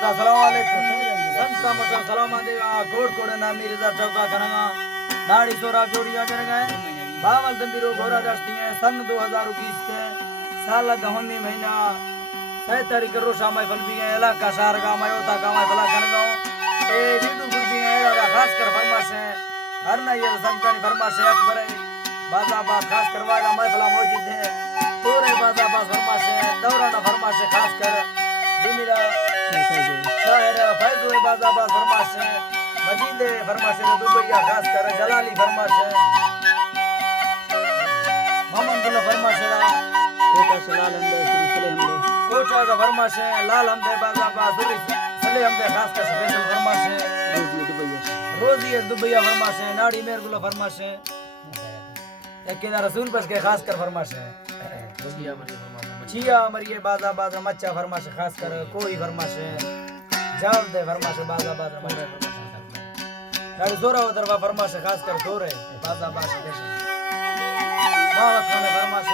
दादा सलाम वालेकुम संता मसा सलाम देवा कोट कोड ना मिर्जा चौका करंगा नाड़ी सोरा जोड़िया कर गए बावल दंदिरो घोरा दस्ती है सन 2020 से साल गहनी महीना 6 तारीख रो शाम फल भी गए इलाका शहर का मयोता का मैं भला करंगा ए वीडू गुरदी है एड़ा खास कर फरमाश है हर ना ये संतानी फरमाश है अकबर बाजा बा खास करवाएगा मैं भला मौजूद है तोरे बाजा बा फरमाश है दौरा ना फरमाश है खास कर दिमिरा शायर फैज़ बाजा बा फरमाश है मजीद फरमाश है दुबैया खास कर जलाली फरमाश है मोहम्मद गुल फरमाश है कोटा से लाल हमदे श्री सले हमदे कोटा का फरमाश है लाल हमदे बाजा बा श्री सले हमदे खास कर स्पेशल फरमाश है रोजी दुबैया फरमाश है नाड़ी मेर गुल फरमाश है एक रसूल बस के खास कर फरमाश है चिया मरिए बाजा बाजा मच्चा फरमाश खास कर कोई फरमाश है जाव दे फरमाश बाजा बाजा मच्चा फरमाश जोरा उधर फरमाश खास कर दो रहे बाजा बाजा बावत खाने फरमाश